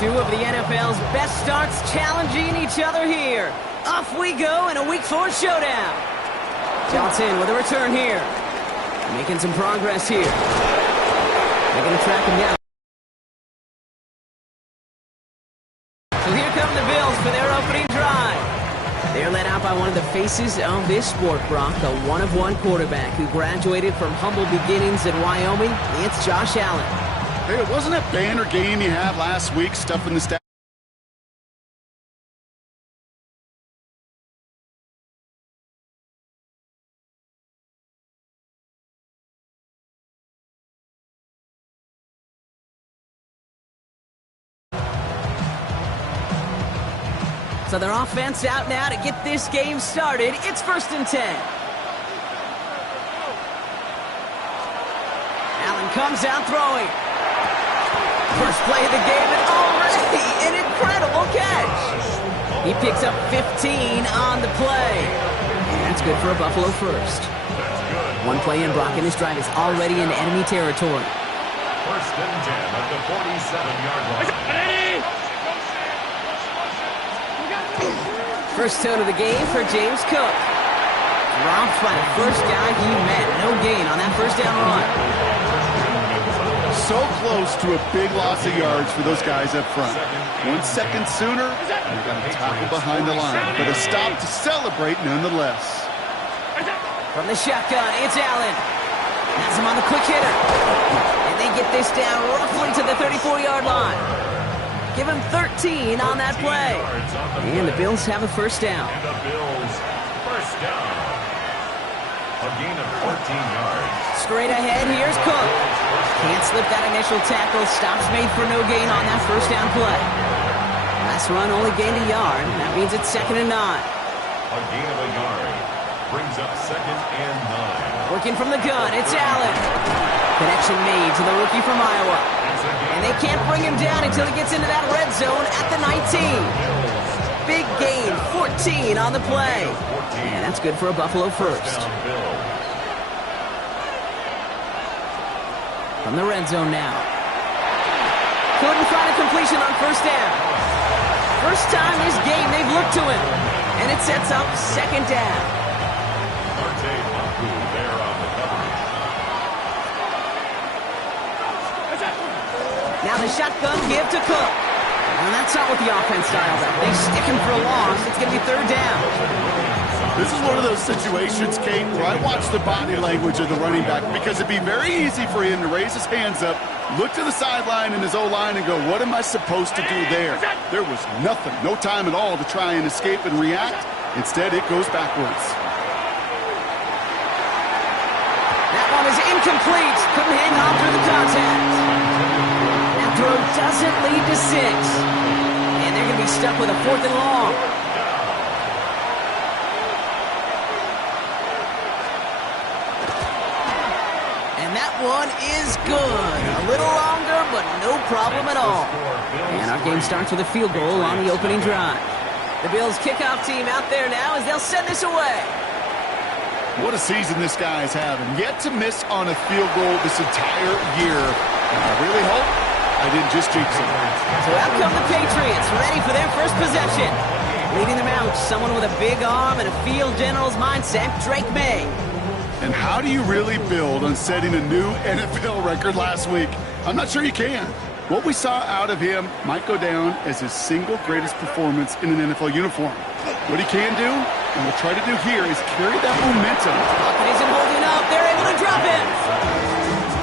Two of the NFL's best starts challenging each other here. Off we go in a Week 4 showdown. Johnson with a return here. Making some progress here. They're going to track him down. So here come the Bills for their opening drive. They're led out by one of the faces of this sport, Brock, a one-of-one quarterback who graduated from humble beginnings in Wyoming. It's Josh Allen. Hey, it wasn't a banner game you had last week, stuffing the stats. So their offense out now to get this game started. It's 1st and 10. Allen comes out throwing. First play of the game, and already an incredible catch. He picks up 15 on the play. And that's good for a Buffalo first. One play in, Brock, and this drive is already in enemy territory. 1st and 10 at the 47-yard line. First tone of the game for James Cook. Dropped by the first guy he met. No gain on that first down run. So close to a big loss of yards for those guys up front. 1 second sooner, they've got a tackle behind the line. But a stop to celebrate nonetheless. From the shotgun, it's Allen. Has him on the quick hitter. And they get this down roughly to the 34-yard line. Give him 13 on that play. And the Bills have a first down. And the Bills first down. A gain of 14 yards. Straight ahead, here's Cook. Can't slip that initial tackle. Stops made for no gain on that first down play. Last run only gained a yard. That means it's 2nd and 9. A gain of a yard. Brings up 2nd and 9. Working from the gun, it's Allen. Connection made to the rookie from Iowa. And they can't bring him down until he gets into that red zone at the 19. Big gain, 14 on the play. And that's good for a Buffalo first. From the red zone now. Couldn't find a completion on first down. First time this game they've looked to him. And it sets up 2nd down. Now the shotgun give to Cook. And that's not what the offense styles at. They stick him for a loss. It's going to be 3rd down. This is one of those situations, Kate, where I watch the body language of the running back because it'd be very easy for him to raise his hands up, look to the sideline in his O-line and go, what am I supposed to do there? There was nothing, no time at all to try and escape and react. Instead, it goes backwards. That one is incomplete. Couldn't hang on through the contact. Throw doesn't lead to 6. And they're going to be stuck with a 4th and long. And that one is good. A little longer, but no problem at all. And our game starts with a field goal on the opening drive. The Bills kickoff team out there now as they'll send this away. What a season this guy is having. Yet to miss on a field goal this entire year. And I really hope I didn't just jinx him. So out come the Patriots, ready for their first possession. Leading them out, someone with a big arm and a field general's mindset, Drake May. And how do you really build on setting a new NFL record last week? I'm not sure you can. What we saw out of him might go down as his single greatest performance in an NFL uniform. What he can do, and we'll try to do here, is carry that momentum. Pocket isn't holding up. They're able to drop it.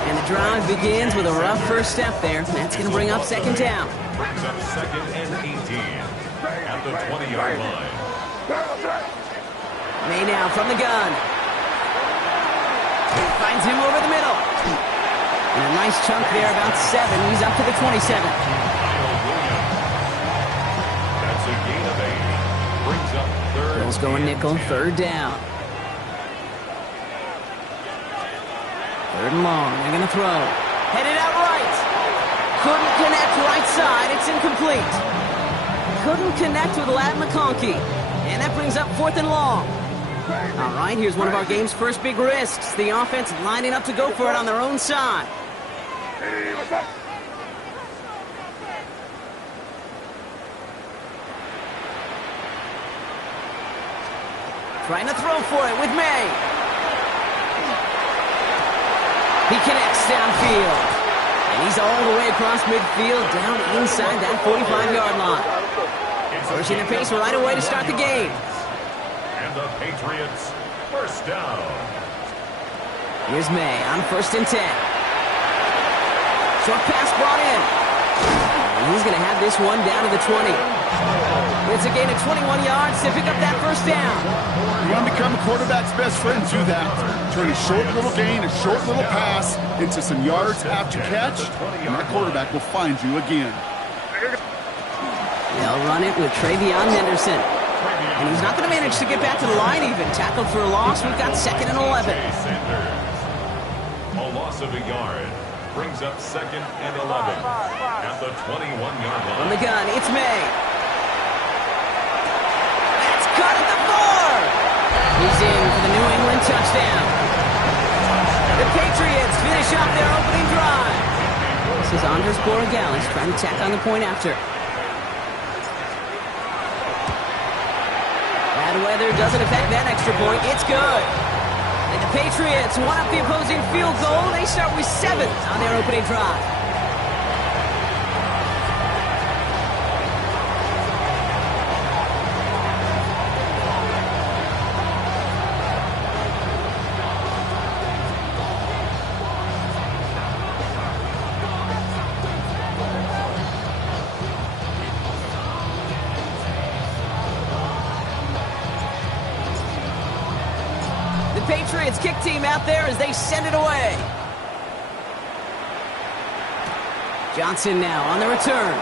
And the drive begins with a rough first step there. That's going to bring up 2nd down. Brings up 2nd and 18 at the 20-yard line. May now from the gun. Finds him over the middle. And a nice chunk there, about 7. He's up to the 27. That's a gain of 8. Brings up 3rd. Bills going nickel, 3rd down. 3rd and long. They're going to throw. Headed out right. Couldn't connect right side. It's incomplete. Couldn't connect with Ladd McConkey. And that brings up 4th and long. All right, here's one of our game's first big risks. The offense lining up to go for it on their own side. Trying to throw for it with May. He connects downfield. And he's all the way across midfield, down inside that 45-yard line. Pushing the pace right away to start the game. And the Patriots first down. Here's May on 1st and 10. Short pass brought in. And he's going to have this one down to the 20. It's a gain of 21 yards to pick up that first down. You want to become a quarterback's best friend, do that. Turn a short little gain, a short little pass into some yards after catch, and that quarterback will find you again. They'll run it with Travion Henderson. And he's not going to manage to get back to the line even. Tackled for a loss. We've got 2nd and 11. A loss of a yard brings up 2nd and 11 at the 21-yard line. On the gun, it's May. That's cut at the 4. He's in for the New England touchdown. The Patriots finish off their opening drive. This is Andres Borregales trying to tack on the point after. Bad weather doesn't affect that extra point. It's good. And the Patriots one up the opposing field goal. They start with 7 on their opening drive. Patriots kick team out there as they send it away. Johnson now on the return.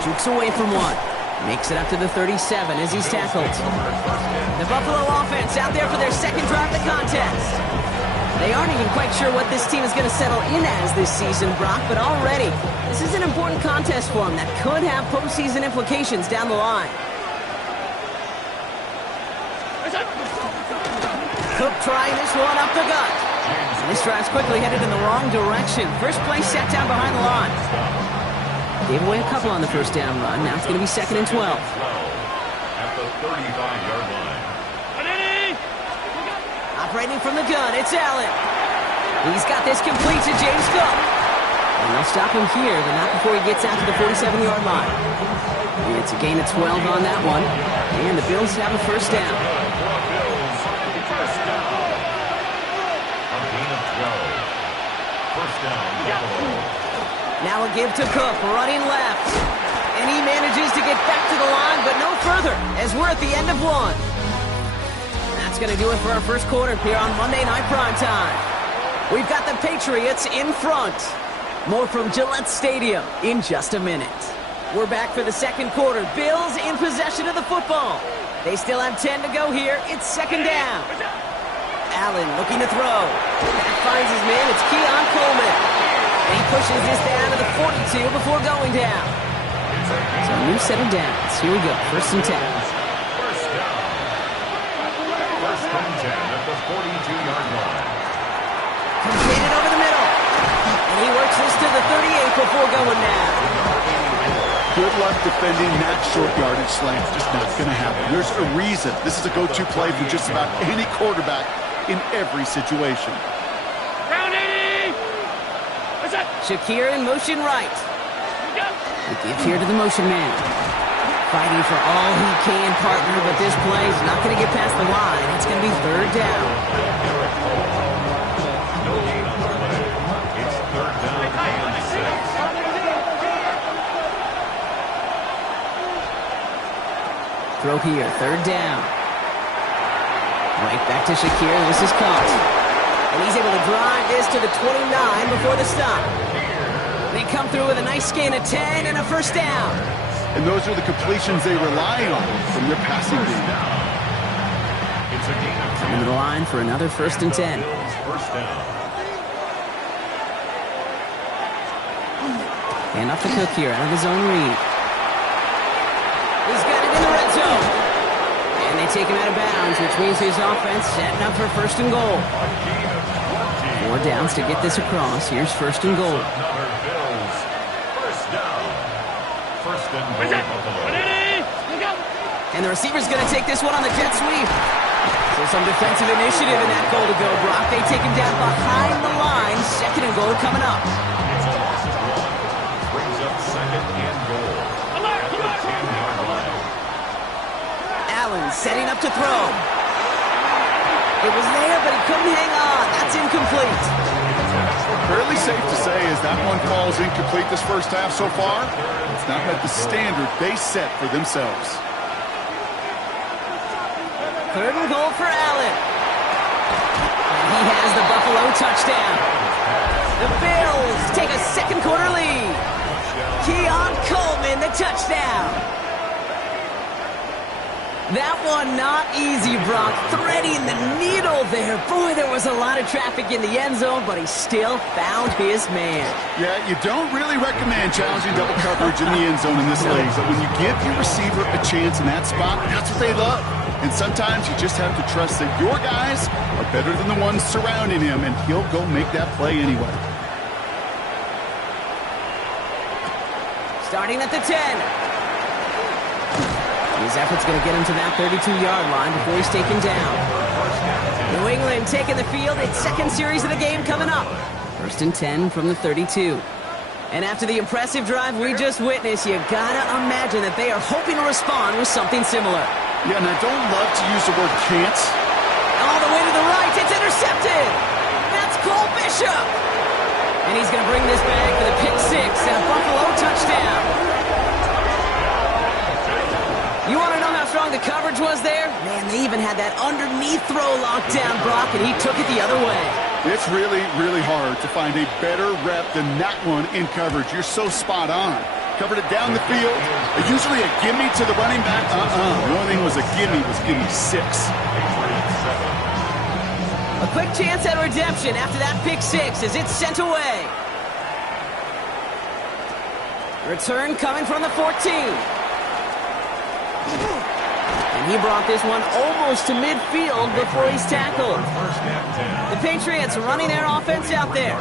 Jukes away from one. Makes it up to the 37 as he's tackled. The Buffalo offense out there for their second drive of the contest. They aren't even quite sure what this team is going to settle in as this season, Brock, but already this is an important contest for them that could have postseason implications down the line. Cook trying this one up the gut. And this drive's quickly headed in the wrong direction. First play set down behind the line. Gave away a couple on the first down run. Now it's going to be 2nd and 12. At the 35-yard line. Operating from the gun, it's Allen. He's got this complete to James Cook. And they'll stop him here, but not before he gets out to the 47-yard line. And it's a gain of 12 on that one. And the Bills have a first down. Now a give to Cook, running left. And he manages to get back to the line, but no further, as we're at the end of one. That's going to do it for our first quarter here on Monday Night Primetime. We've got the Patriots in front. More from Gillette Stadium in just a minute. We're back for the second quarter. Bills in possession of the football. They still have 10 to go here. It's 2nd down. Allen looking to throw. That finds his man. It's Keon Coleman. And he pushes this down to the 42 before going down. So a new set of downs. Here we go. 1st and 10. First down. 1st and 10 at the 42-yard line. Completed over the middle. And he works this to the 38 before going down. Good luck defending that short yardage slant. Just not going to happen. There's a reason. This is a go-to play for just about any quarterback in every situation. Shakir in motion right. The give here to the motion man. Fighting for all he can, partner, but this play is not going to get past the line. It's going to be 3rd down. No gain on the play. It's 3rd down and 6. Throw here, 3rd down. Right back to Shakir. This is caught. And he's able to drive this to the 29 before the stop. They come through with a nice gain of 10 and a first down. And those are the completions they rely on from their passing game. It's a gain of 10. Coming to the line for another 1st and 10. First down. And off to Cook here, out of his own read. He's got it in the red zone. And they take him out of bounds, which means his offense setting up for 1st and goal. 4 downs to get this across. Here's 1st and goal. Another Bills. First down. 1st and goal. And the receiver's going to take this one on the jet sweep. So some defensive initiative in that goal to go, Brock. They take him down behind the line. Second and goal coming up. It's a loss of 1. Brings up second and goal. At the 10-yard line. Allen setting up to throw. It was there, but he couldn't hang on. That's incomplete. Fairly safe to say as that one falls incomplete this first half so far, it's not met the standard they set for themselves. Third and goal for Allen. And he has the Buffalo touchdown. The Bills take a second quarter lead. Keon Coleman, the touchdown. That one not easy, Brock. Threading the needle there. Boy, there was a lot of traffic in the end zone, but he still found his man. Yeah, you don't really recommend challenging double coverage in the end zone in this league, but when you give your receiver a chance in that spot, that's what they love. And sometimes you just have to trust that your guys are better than the ones surrounding him, and he'll go make that play anyway. Starting at the 10. His effort's going to get him to that 32-yard line before he's taken down. New England taking the field. Its second series of the game coming up. First and 10 from the 32. And after the impressive drive we just witnessed, you gotta imagine that they are hoping to respond with something similar. Yeah, and I don't love to use the word can't. All the way to the right. It's intercepted. That's Cole Bishop. And he's going to bring this back for the pick six and a Buffalo touchdown. You want to know how strong the coverage was there? Man, they even had that underneath throw locked down, Brock, and he took it the other way. It's really, really hard to find a better rep than that one in coverage. You're so spot on. Covered it down the field. Usually a gimme to the running back. The only thing was a gimme was gimme 6. A quick chance at redemption after that pick six as it's sent away. Return coming from the 14. And he brought this one almost to midfield before he's tackled. The Patriots running their offense out there.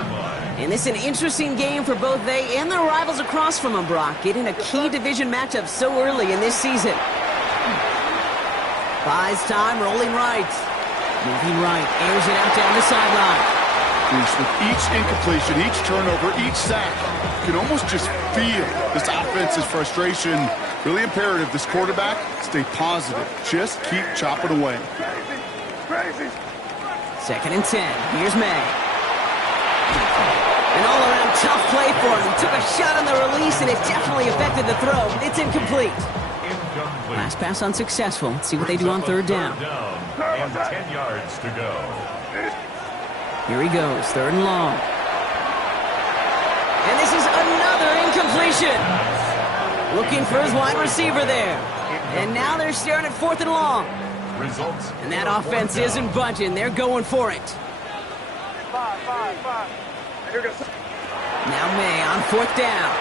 And this is an interesting game for both they and their rivals across from them, Brock, getting a key division matchup so early in this season. Buys time, rolling right. Moving right, airs it out down the sideline. With each incompletion, each turnover, each sack, you can almost just feel this offense's frustration. Really imperative, this quarterback, stay positive. Just keep chopping away. Second and 10. Here's May. An all-around tough play for him. He took a shot on the release, and it definitely affected the throw. It's incomplete. Last pass unsuccessful. Let's see what they do on third down. And 10 yards to go. Here he goes, third and long. And this is another incompletion. Looking for his wide receiver there. And now they're staring at fourth and long. Results. And that offense isn't budging. They're going for it. Now May on fourth down.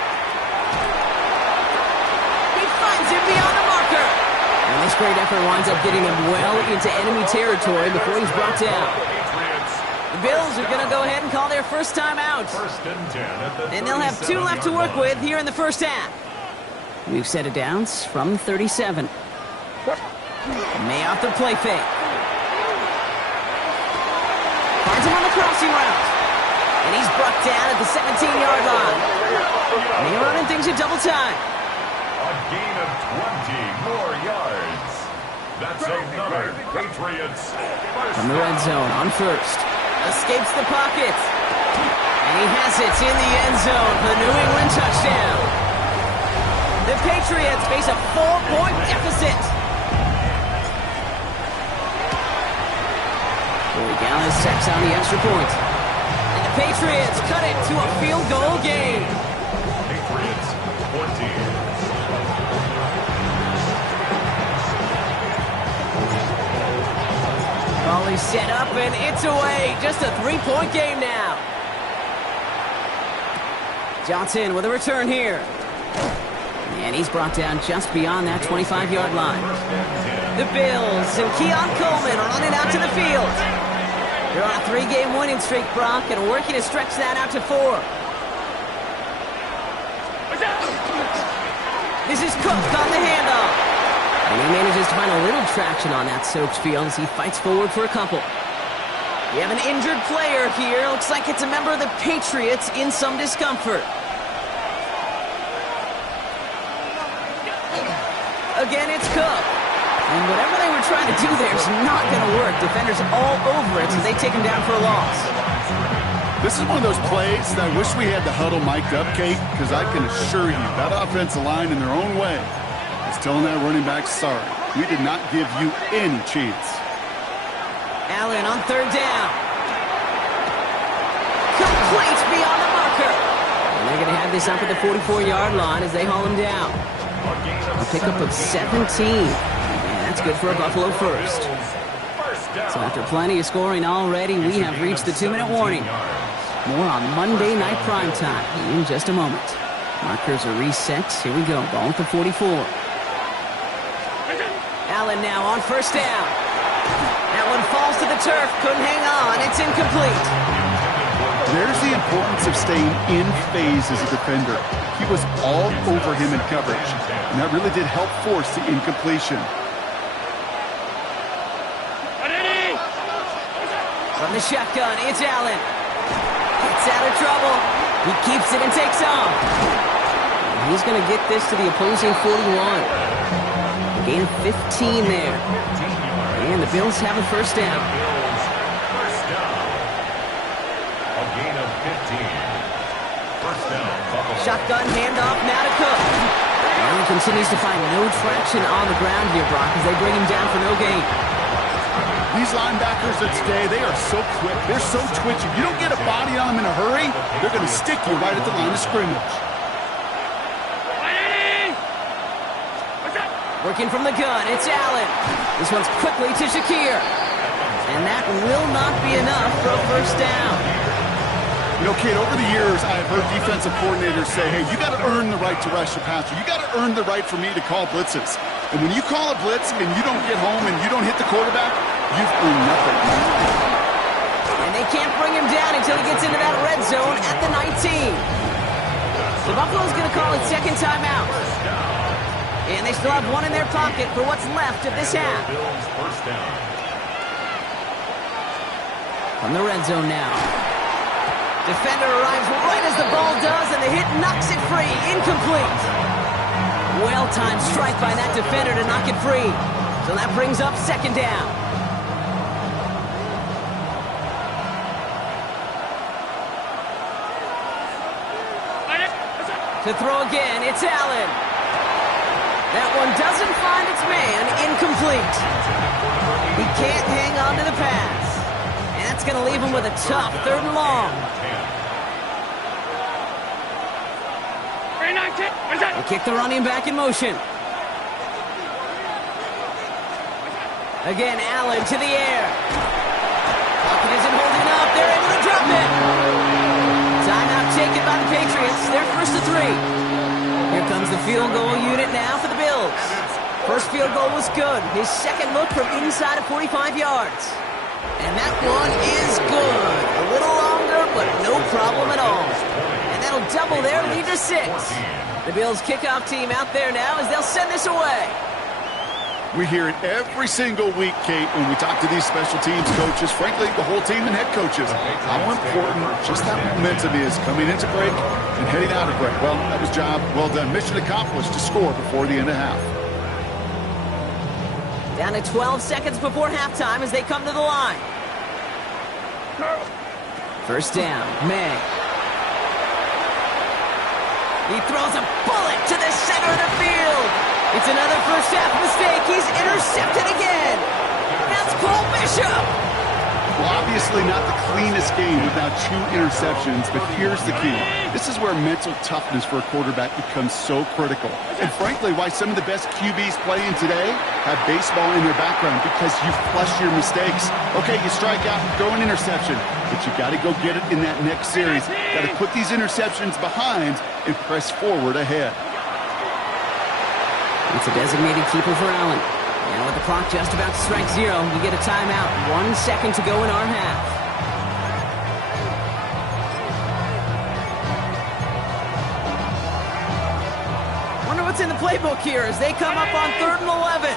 He finds him beyond the marker. And this great effort winds up getting him well into enemy territory before he's brought down. The Bills are going to go ahead and call their first time out. And they'll have 2 left to work with here in the first half. We've set it down from 37. May off the play fake. Finds him on the crossing route. And he's brought down at the 17-yard line. May running things at double time. A gain of 20 more yards. That's another Patriots. From the red zone on first. Escapes the pocket. And he has it in the end zone for the New England touchdown. The Patriots face a 4-point deficit. Corey Gallis sacks on the extra point. And the Patriots cut it to a field goal game. Patriots 14. Ball is set up and it's away. Just a 3-point game now. Johnson with a return here. And he's brought down just beyond that 25-yard line. The Bills and Keon Coleman are running out to the field. They're on a 3-game winning streak, Brock, and working to stretch that out to 4. This is Cook on the handoff. And he manages to find a little traction on that soaked field as he fights forward for a couple. We have an injured player here. Looks like it's a member of the Patriots in some discomfort. Again, it's Cook. And whatever they were trying to do there is not going to work. Defenders all over it, so they take him down for a loss. This is one of those plays that I wish we had the huddle mic'd up, Kate, because I can assure you that offensive line in their own way is telling that running back, sorry, we did not give you any chance. Allen on third down. Complete beyond the marker. And they're going to have this up at the 44-yard line as they haul him down. A pickup of 17. And that's good for a Buffalo first. So after plenty of scoring already, we have reached the 2-minute warning. More on Monday Night Primetime in just a moment. Markers are reset. Here we go. Ball at the 44. Allen now on first down. That one falls to the turf. Couldn't hang on. It's incomplete. There's the importance of staying in phase as a defender. He was all over him in coverage, and that really did help force the incompletion. From the shotgun, it's Allen. Gets out of trouble. He keeps it and takes off. And he's going to get this to the opposing 41. A gain of 15 there. And the Bills have a first down. A gain of 15. First down, Buffalo. Shotgun handoff now to Cook. And he continues to find no traction on the ground here, Brock, as they bring him down for no gain. These linebackers of today, they are so quick. They're so twitchy. You don't get a body on them in a hurry, they're going to stick you right at the line of scrimmage. Working from the gun, it's Allen. This one's quickly to Shakir. And that will not be enough for a first down. You know, Kate, over the years, I've heard defensive coordinators say, hey, you got to earn the right to rush your passer. You got to earn the right for me to call blitzes. And when you call a blitz and you don't get home and you don't hit the quarterback, you've earned nothing. And they can't bring him down until he gets into that red zone at the 19. So Buffalo's going to call it second timeout. And they still have one in their pocket for what's left of this half. Bills first down. From the red zone now. Defender arrives right as the ball does, and the hit knocks it free. Incomplete. Well-timed strike by that defender to knock it free. So that brings up second down. To throw again, it's Allen. That one doesn't find its man. Incomplete. He can't hang on to the pass. And that's going to leave him with a tough third and long. They kick the running back in motion. Again, Allen to the air. Pocket isn't holding up. They're able to drop it. Timeout taken by the Patriots. They're first to 3. Here comes the field goal unit now for the Bills. First field goal was good. His second look from inside of 45 yards. And that one is good. A little longer, but no problem at all. And that'll double their lead to 6. The Bills kickoff team out there now as they'll send this away. We hear it every single week, Kate, when we talk to these special teams coaches, frankly, the whole team and head coaches, how important just that momentum is coming into break and heading out of break. Well, that was job well done. Mission accomplished to score before the end of half. Down to 12 seconds before halftime as they come to the line. First down, May. He throws a bullet to the center of the field. It's another first half mistake. He's intercepted again. That's Cole Bishop. Well, obviously not the cleanest game without 2 interceptions, but here's the key. This is where mental toughness for a quarterback becomes so critical. And frankly, why some of the best QBs playing today have baseball in their background, because you flush your mistakes. Okay, you strike out and throw an interception, but you got to go get it in that next series. Got to put these interceptions behind and press forward ahead. It's a designated keeper for Allen. Now with the clock just about to strike 0, we get a timeout. 1 second to go in our half. Wonder what what's in the playbook here as they come up on 3rd and 11.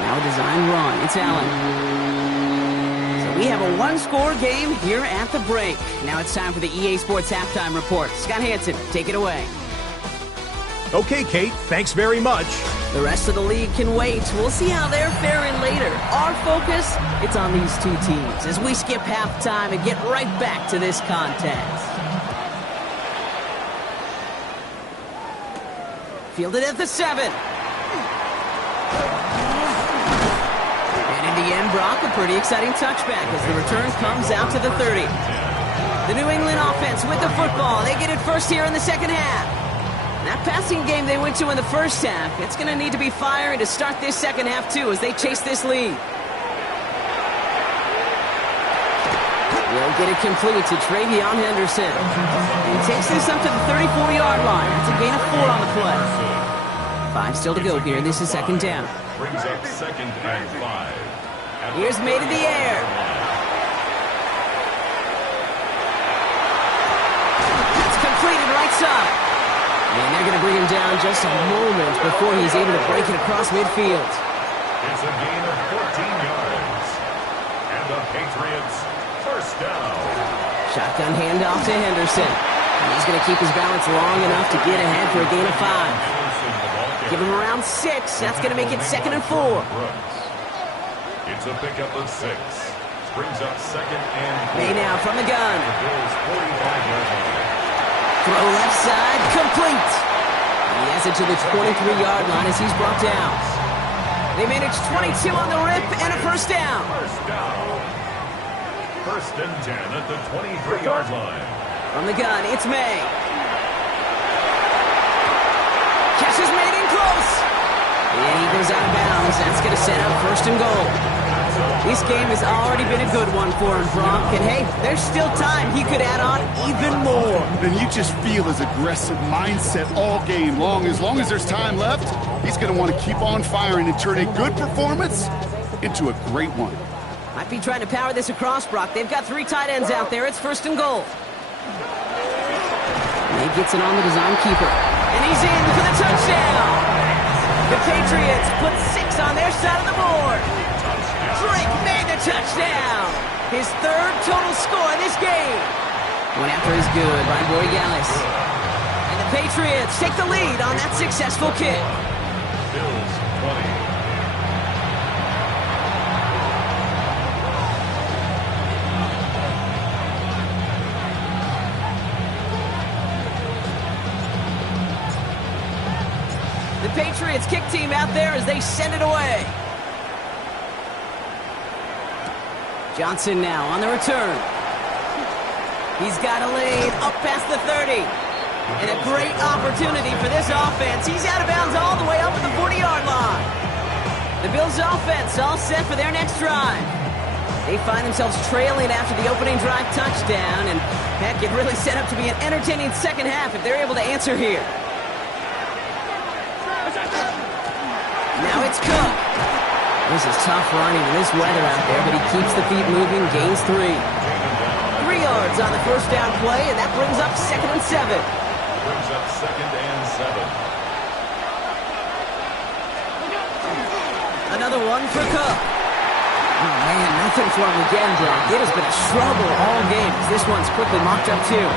Now a design run. It's Allen. So we have a one-score game here at the break. Now it's time for the EA Sports Halftime Report. Scott Hanson, take it away. Okay, Kate, thanks very much. The rest of the league can wait. We'll see how they're faring later. Our focus, it's on these two teams as we skip halftime and get right back to this contest. Fielded at the 7. And in the end, Brock, a pretty exciting touchback as the return comes out to the 30. The New England offense with the football. They get it first here in the second half. That passing game they went to in the first half, it's going to need to be firing to start this second half, too, as they chase this lead. Will get it complete to Travion Henderson. And takes this up to the 34-yard line. It's a gain of 4 on the play. 5 still to go here. This is second down. Brings up 2nd and 5. Here's made in the air. It's completed right side. And they're going to bring him down just a moment before he's able to break it across midfield. It's a gain of 14 yards. And the Patriots first down. Shotgun handoff to Henderson. And he's going to keep his balance long enough to get ahead for a gain of 5. Give him around 6. That's going to make it 2nd and 4. It's a pickup of 6. Brings up 2nd and 4. May now from the gun. The Bills 45-yard line. Throw left side, complete. And he has it to the 23-yard line as he's brought down. They manage 22 on the rip and a first down. First down. 1st and 10 at the 23-yard line. From the gun, it's May. Catches made in close. And he goes out of bounds. That's going to set up 1st and goal. This game has already been a good one for him, Brock. And hey, there's still time. He could add on even more. And you just feel his aggressive mindset all game long. As long as there's time left, he's going to want to keep on firing and turn a good performance into a great one. Might be trying to power this across, Brock. They've got 3 tight ends out there. It's 1st and goal. And he gets it on the design keeper. And he's in for the touchdown. The Patriots put 6 on their side of the board. Drake made the touchdown. His 3rd total score in this game. Went after is good by Boy Gallis. And the Patriots take the lead on that successful kick. Bills 20. The Patriots kick team out there as they send it away. Johnson now on the return. He's got a lead up past the 30. And a great opportunity for this offense. He's out of bounds all the way up at the 40-yard line. The Bills offense all set for their next drive. They find themselves trailing after the opening drive touchdown. And heck, it really set up to be an entertaining second half if they're able to answer here. Now it's Cook. This is tough running in this weather out there, but he keeps the feet moving, gains 3. 3 yards on the first down play, and that brings up 2nd and 7. Brings up 2nd and 7. Another one for Cook. Oh, man, nothing for him again, Brock. It has been a struggle all game as this one's quickly mocked up, too.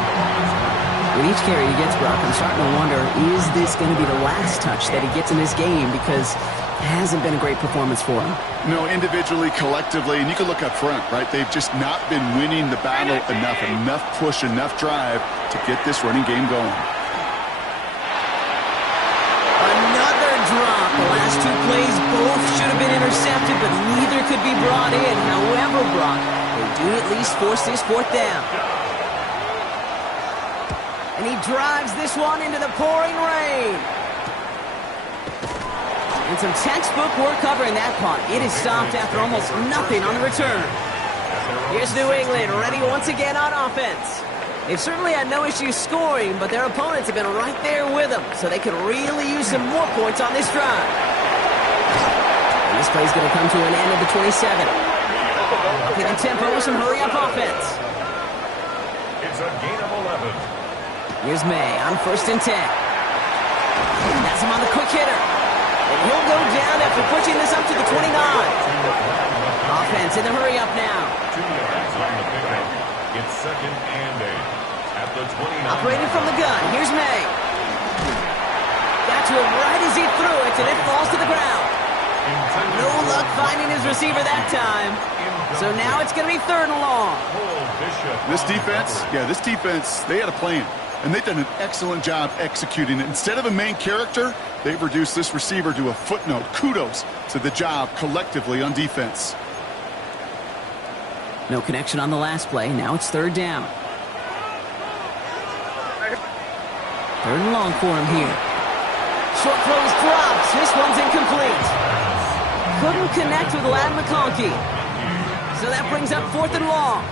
With each carry he gets, Brock, I'm starting to wonder, is this going to be the last touch that he gets in this game? Because it hasn't been a great performance for him. No, individually, collectively, and you can look up front, right? They've just not been winning the battle enough push, enough drive to get this running game going. Another drop. The last 2 plays both should have been intercepted, but neither could be brought in. However, Brock, they do at least force this 4th down. And he drives this one into the pouring rain. And some textbook work covering that punt. It is stopped after almost nothing on the return. Here's New England ready once again on offense. They've certainly had no issues scoring, but their opponents have been right there with them, so they could really use some more points on this drive. And this play's going to come to an end at the 27. Upping the tempo with some hurry-up offense. It's a gain of 11. Here's May on 1st and 10. That's him on the quick hitter. And he'll go down after pushing this up to the 29. Offense in the hurry up now. 2 yards on the pickup. It's 2nd and 8 at the 29. Operated from the gun. Here's May. Got to it right as he threw it, and it falls to the ground. No luck finding his receiver that time. So now it's going to be 3rd and long. This defense, they had a plan. And they've done an excellent job executing it. Instead of a main character, they've reduced this receiver to a footnote. Kudos to the job collectively on defense. No connection on the last play. Now it's 3rd down. 3rd and long for him here. Short throws drops. This one's incomplete. Couldn't connect with Ladd McConkey. So that brings up 4th and long.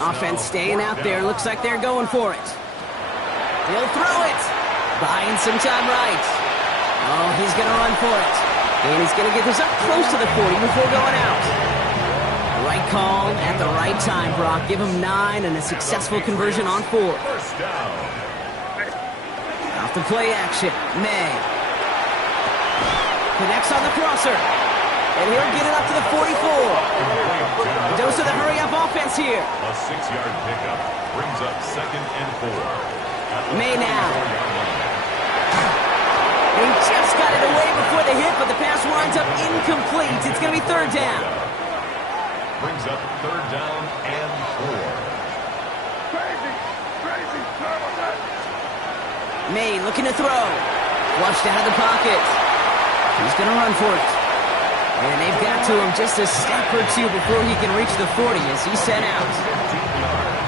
Offense staying out there. Looks like they're going for it. He'll throw it. Buying some time right. Oh, he's going to run for it. And he's going to get this up close to the 40 before going out. Right call at the right time, Brock. Give him 9 and a successful conversion on 4. First down. Off the play action. May. Connects on the crosser. And he'll get it up to the 44. A dose of the hurry-up offense here. A 6-yard pickup brings up 2nd and 4. May now. He just got it away before the hit, but the pass winds up incomplete. It's going to be 3rd down. Brings up 3rd down and 4. May looking to throw. Flushed out of the pocket. He's going to run for it. And they've got to him just a step or two before he can reach the 40 as he's sent out.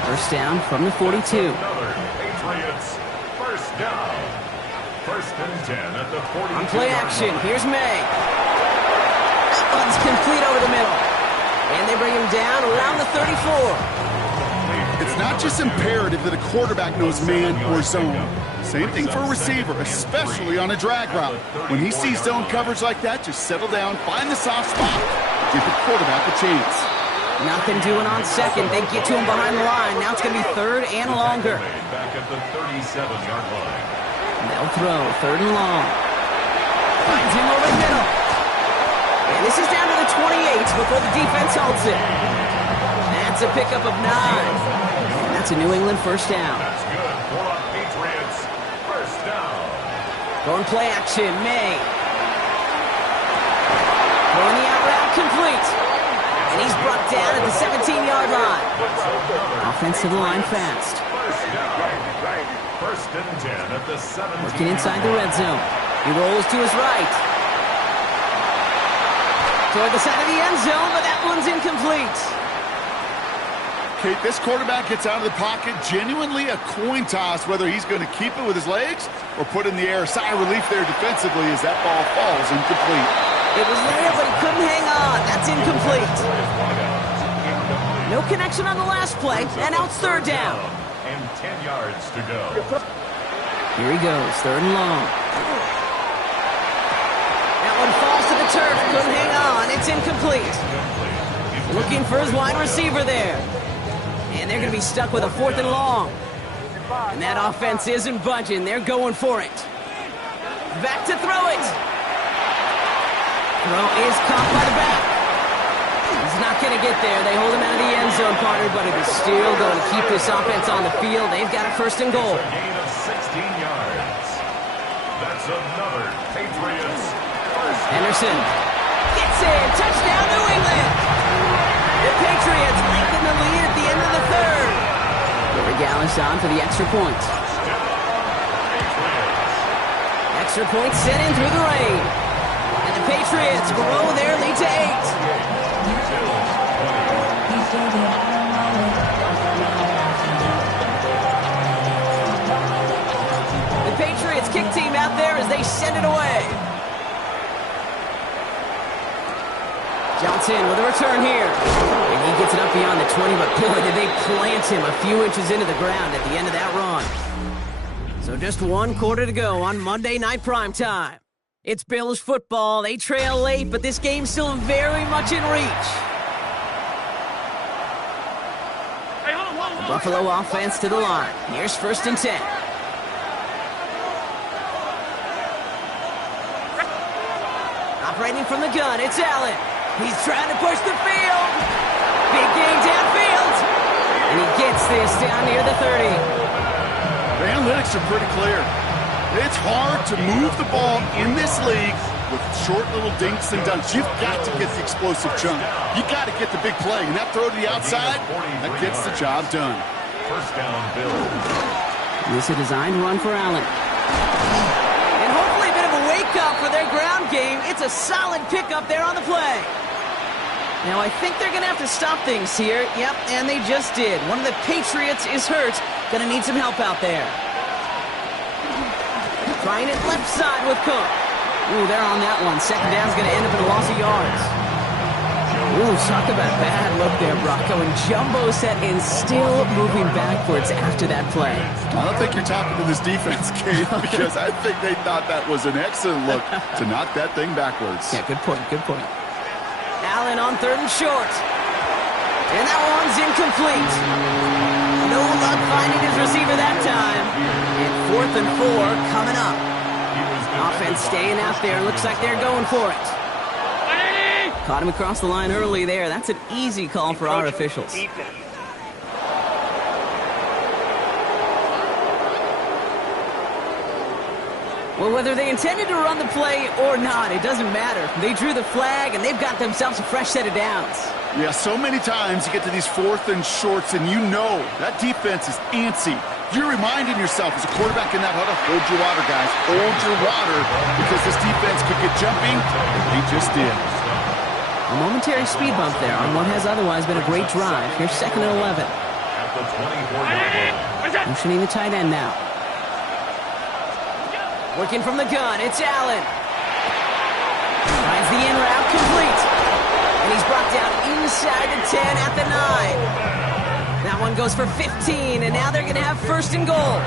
1st down from the 42. Patriots, 1st down. 1st and 10 at the 42. On play action, here's May. That one's complete over the middle. And they bring him down around the 34. It's not just imperative that a quarterback knows man or zone. Same thing for a receiver, especially on a drag route. When he sees zone coverage like that, just settle down, find the soft spot, give the quarterback a chance. Nothing doing on 2nd. They get to him behind the line. Now it's going to be 3rd and longer. Back at the 37-yard line. They'll throw 3rd and long. Finds him over the middle. And this is down to the 28 before the defense holds it. That's a pickup of 9. That's a New England 1st down. That's good for the Patriots. 1st down. Going play action, May. Throwing the out route complete. And he's brought down at the 17-yard line. Offensive line fast. 1st and 10 at the 17. Working inside the red zone. He rolls to his right. Toward the side of the end zone, but that one's incomplete. Kate, this quarterback gets out of the pocket, genuinely a coin toss whether he's going to keep it with his legs or put it in the air. Sigh of relief there defensively as that ball falls incomplete. It was there, but he couldn't hang on. That's incomplete. No connection on the last play, and now it's 3rd down. And 10 yards to go. Here he goes, 3rd and long. That one falls to the turf, couldn't hang on. It's incomplete. Looking for his wide receiver there. And they're going to be stuck with a 4th and long. And that offense isn't budging. They're going for it. Back to throw it. Throw is caught by the back. He's not going to get there. They hold him out of the end zone, partner, but it is still going to keep this offense on the field. They've got a 1st and goal. A gain of 16 yards. That's another Patriots 1st. Henderson gets in. Touchdown, New England. The Patriots lengthen the lead at the end of the 3rd. Gary Gallis on for the extra point. Extra point sent in through the rain. And the Patriots grow their lead to 8. The Patriots kick team out there as they send it away. Johnson with a return here. And he gets it up beyond the 20, but boy, did they plant him a few inches into the ground at the end of that run. So just 1 quarter to go on Monday Night Primetime. It's Bills football. They trail late, but this game's still very much in reach. Buffalo offense to the line. Here's 1st and 10. Operating from the gun, it's Allen. He's trying to push the field. Big gain downfield. And he gets this down near the 30. The analytics are pretty clear. It's hard to move the ball in this league with short little dinks and dunks. You've got to get the explosive chunk. You've got to get the big play. And that throw to the outside, that gets the job done. 1st down, Bills. This is a designed run for Allen. And hopefully a bit of a wake-up for their ground game. It's a solid pickup there on the play. Now, I think they're going to have to stop things here. Yep, and they just did. One of the Patriots is hurt. Going to need some help out there. Trying it left side with Cook. Ooh, they're on that one. 2nd down's going to end up in a loss of yards. Ooh, talk about bad look there, Brocco. And jumbo set and still moving backwards after that play. I don't think you're talking to this defense, Kate, because I think they thought that was an excellent look to knock that thing backwards. Yeah, good point, good point. Allen on 3rd and short. And that one's incomplete. No luck finding his receiver that time. And 4th and 4 coming up. Offense staying out there. Looks like they're going for it. Caught him across the line early there. That's an easy call for our officials. Well, whether they intended to run the play or not, it doesn't matter. They drew the flag, and they've got themselves a fresh set of downs. Yeah, so many times you get to these 4th and shorts, and you know that defense is antsy. You're reminding yourself as a quarterback in that huddle, hold your water, guys. Hold your water, because this defense could get jumping, and they just did. A momentary speed bump there on what has otherwise been a great drive. Here's 2nd and 11. At the 24-yard line. Motioning the tight end now. Working from the gun, it's Allen. Finds the in route, complete. And he's brought down inside the 10 at the 9. That one goes for 15, and now they're going to have 1st and goal.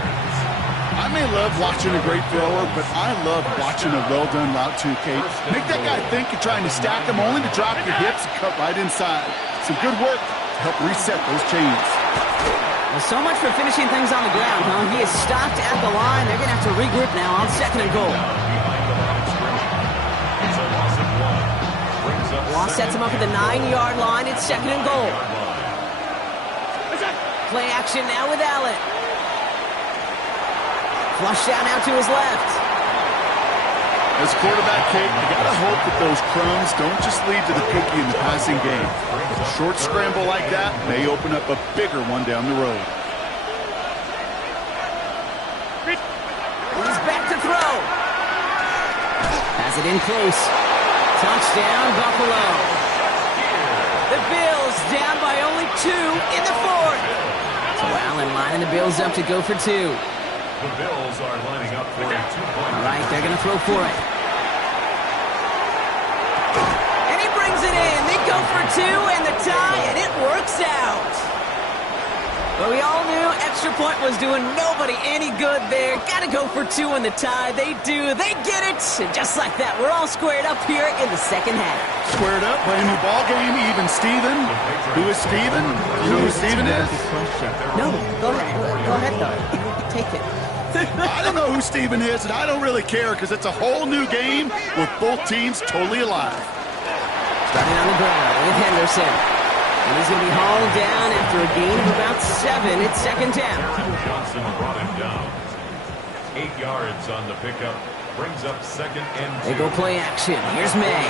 I may love watching a great thrower, but I love watching a well-done route too, Kate. Make that guy think you're trying to stack him, only to drop your hips and cut right inside. Some good work to help reset those chains. Well, so much for finishing things on the ground, huh? He is stopped at the line. They're going to have to regroup now on 2nd and goal. Loss sets him up at the 9-yard line. It's 2nd and goal. Play action now with Allen. Flush down out to his left. As quarterback, Kate, you got to hope that those crumbs don't just lead to the cookie in the passing game. A short scramble like that may open up a bigger one down the road. He's back to throw. Has it in close. Touchdown, Buffalo. The Bills down by only 2 in the 4th. So Allen lining the Bills up to go for 2. The Bills are lining up for a 2-point. All right, they're going to throw for it. And he brings it in. They go for 2 and the tie, and it works out. But we all knew extra point was doing nobody any good there. Got to go for 2 in the tie. They do. They get it. And just like that, we're all squared up here in the 2nd half. Squared up, playing the ball game, even Steven. Who is Steven? You know who Steven is? No, go ahead. Go ahead, though. Take it. I don't know who Steven is, and I don't really care because it's a whole new game with both teams totally alive. Starting on the ground with Henderson. And he's going to be hauled down after a gain of about 7. It's 2nd down. Johnson brought him down. 8 yards on the pickup. Brings up 2nd and 2. They go play action. Here's May.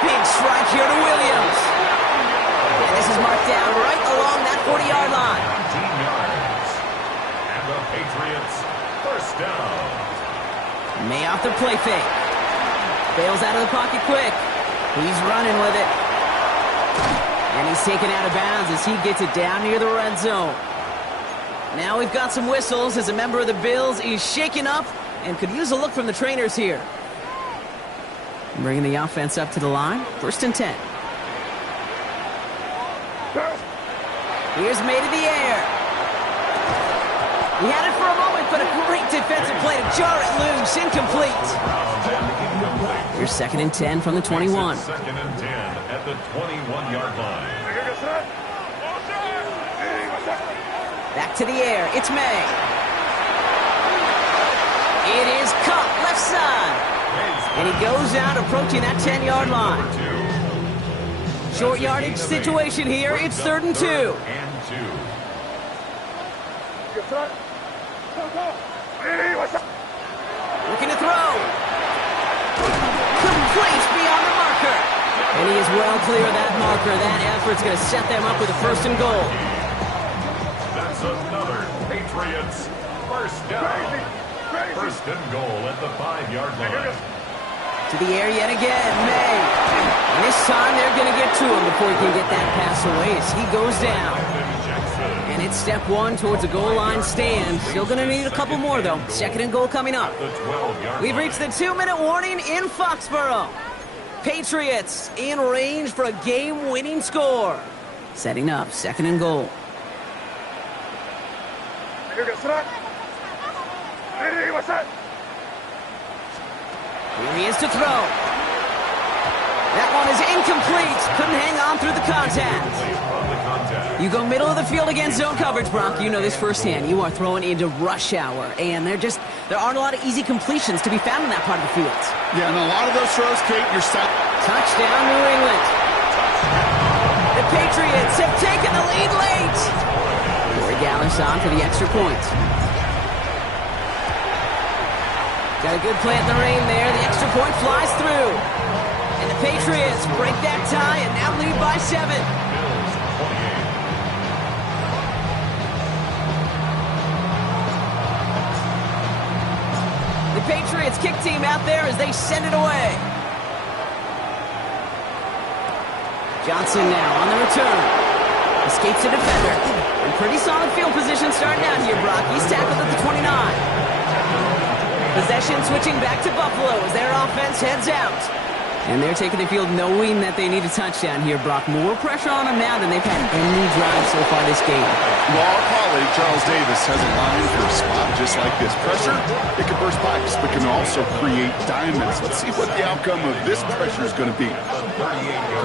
Big strike here to Williams. And this is marked down right along that 40-yard line. 15 yards. And the Patriots, 1st down. May off the play fake. Bails out of the pocket quick. He's running with it. And he's taken out of bounds as he gets it down near the red zone. Now we've got some whistles as a member of the Bills is shaken up and could use a look from the trainers here. Bringing the offense up to the line. 1st and 10. Here's May to the air. He had it for a moment, but a great defensive play to jar it loose. Incomplete. Here's 2nd and 10 from the 21. 2nd and 10 at the 21-yard line. Back to the air. It's May. It is Kupp, left side. And he goes out approaching that 10-yard line. Short yardage situation here. It's 3rd and 2. Looking to throw. Complete beyond the marker. And he is well clear of that marker. That effort's going to set them up with a 1st and goal. That's another Patriots first down. 1st and goal at the 5-yard line. To the air yet again, May. And this time they're going to get to him before he can get that pass away as he goes down. And it's step 1 towards a goal line stand. Still going to need a couple more, though. 2nd and goal coming up. We've reached the 2-minute warning in Foxborough. Patriots in range for a game-winning score. Setting up, 2nd and goal. Here he is to throw. That one is incomplete. Couldn't hang on through the contact. You go middle of the field against zone coverage, Brock. You know this firsthand. You are throwing into rush hour, and there aren't a lot of easy completions to be found in that part of the field. Yeah, and a lot of those throws, Kate, Touchdown, New England. The Patriots have taken the lead late. Corey Gallis on for the extra point. Got a good plant in the rain there. The extra point flies through. And the Patriots break that tie and now lead by 7. The Patriots kick team out there as they send it away. Johnson now on the return. Escapes a defender. And pretty solid field position starting out here, Brock. He's tackled at the 29. Possession switching back to Buffalo as their offense heads out. And they're taking the field knowing that they need a touchdown here, Brock. More pressure on them now than they've had any drive so far this game. Well, our colleague, Charles Davis, has a line for a spot just like this. Pressure, it can burst pipes, but can also create diamonds. Let's see what the outcome of this pressure is going to be.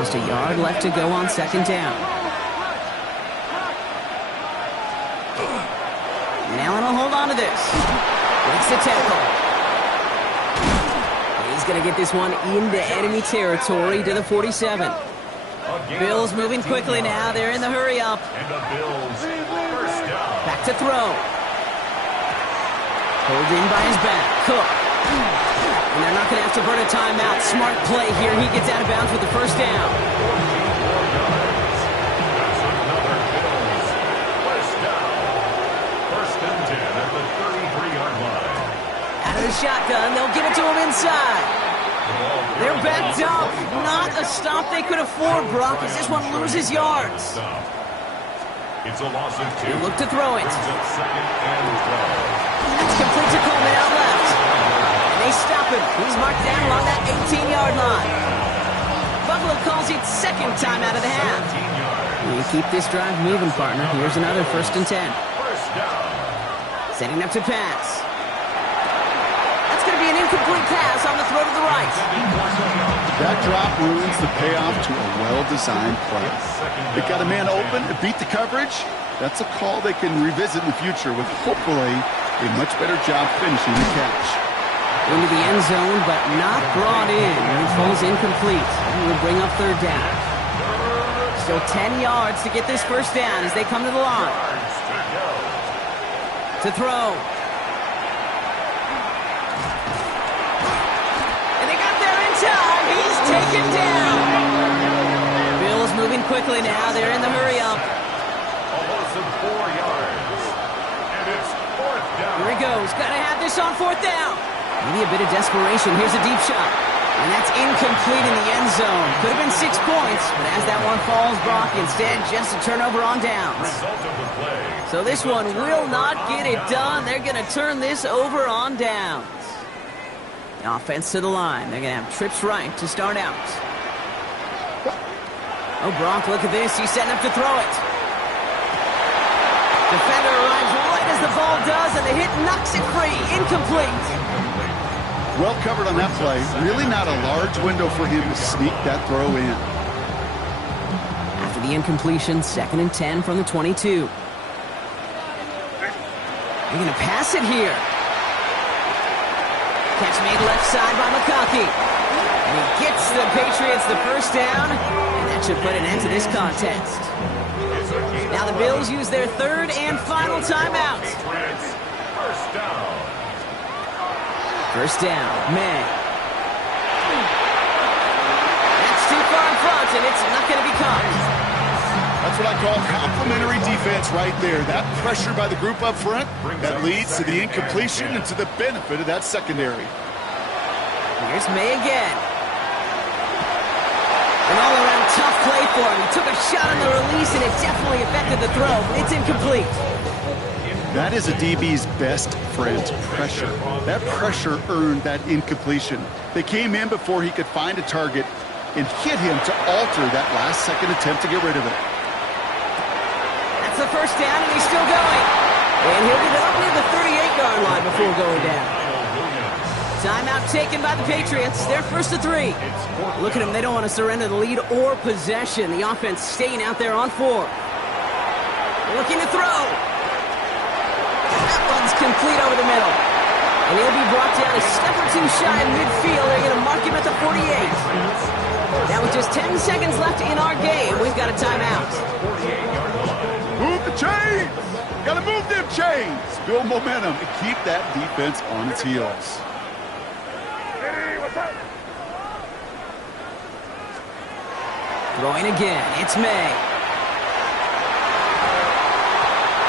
Just a yard left to go on 2nd down. And Allen will hold on to this. Breaks the tackle. He's going to get this one into enemy territory to the 47. Bills moving quickly now. They're in the hurry up. And the Bills first down. Back to throw. Pulled in by his back. Cook. And they're not going to have to burn a timeout. Smart play here. He gets out of bounds with the 1st down. That's another Bills first down. 1st and 10 at the 33-yard line. Out of the shotgun, they'll give it to him inside. They're backed up. Not a stop they could afford, Brock, as this one loses yards. It's a loss of 2. They look to throw it. Brings up 2nd and 12. That's complete to Coleman out left. And they stop him. He's marked down along that 18-yard line. Buffalo calls it 2nd time out of the half. You keep this drive moving, partner. Here's another 1st and 10. First down. Setting up to pass. That's going to be an incomplete pass on the throw to the right. That drop ruins the payoff to a well-designed play. They got a man open to beat the coverage. That's a call they can revisit in the future with hopefully a much better job finishing the catch. Into the end zone, but not brought in. It falls incomplete. And will bring up 3rd down. Still 10 yards to get this 1st down as they come to the line. To throw. And they got there in time. He's taken down. Bills moving quickly now. They're in the hurry up. A loss of 4 yards. And it's 4th down. Here he goes. Got to have this on 4th down. Maybe a bit of desperation. Here's a deep shot. And that's incomplete in the end zone. Could have been 6 points, but as that one falls, Brock, instead just a turnover on downs. Result of the play. So this one will not get it done. They're going to turn this over on downs. The offense to the line. They're going to have trips right to start out. Oh, Brock, look at this. He's setting up to throw it. Defender arrives right as the ball does, and the hit knocks it free. Incomplete. Well covered on that play. Really not a large window for him to sneak that throw in. After the incompletion, 2nd and 10 from the 22. They're going to pass it here. Catch made left side by McConkey. And he gets the Patriots the first down, and that should put an end to this contest. Now the Bills use their third and final timeout. First down. First down, May. That's too far in front, and it's not going to be caught. That's what I call complimentary defense right there. That pressure by the group up front, that leads to the incompletion and to the benefit of that secondary. Here's May again. An all-around tough play for him. He took a shot on the release, and it definitely affected the throw, but it's incomplete. That is a DB's best friend, pressure. That pressure earned that incompletion. They came in before he could find a target and hit him to alter that last-second attempt to get rid of it. That's the first down, and he's still going. And he'll get it up near the 38-yard line before going down. Timeout taken by the Patriots. They're first to 3. Look at them. They don't want to surrender the lead or possession. The offense staying out there on 4. Looking to throw. That one's complete over the middle. And he'll be brought down a step or two shy of midfield. They're going to mark him at the 48. Now with just 10 seconds left in our game, we've got a timeout. Move the chains! Gotta move them chains! Build momentum and keep that defense on its heels. Throwing again, it's May.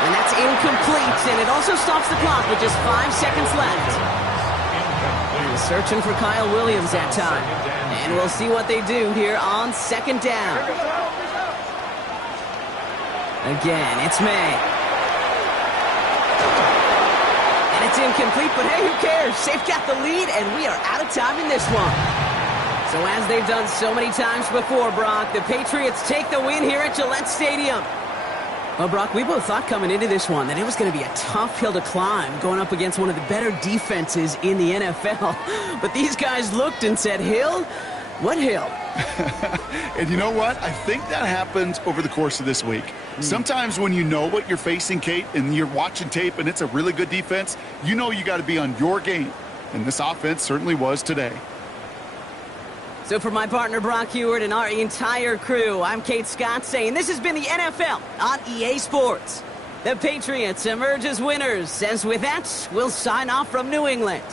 And that's incomplete, and it also stops the clock with just 5 seconds left. Searching for Kyle Williams that time. And we'll see what they do here on second down. Again, it's May. And it's incomplete, but hey, who cares? They've got the lead, and we are out of time in this one. So as they've done so many times before, Brock, the Patriots take the win here at Gillette Stadium. Well, Brock, we both thought coming into this one that it was going to be a tough hill to climb going up against one of the better defenses in the NFL. But these guys looked and said, Hill? What hill? And you know what? I think that happens over the course of this week. Sometimes when you know what you're facing, Kate, and you're watching tape and it's a really good defense, you know you got to be on your game. And this offense certainly was today. So for my partner Brock Huard and our entire crew, I'm Kate Scott saying this has been the NFL on EA Sports. The Patriots emerge as winners, as with that, we'll sign off from New England.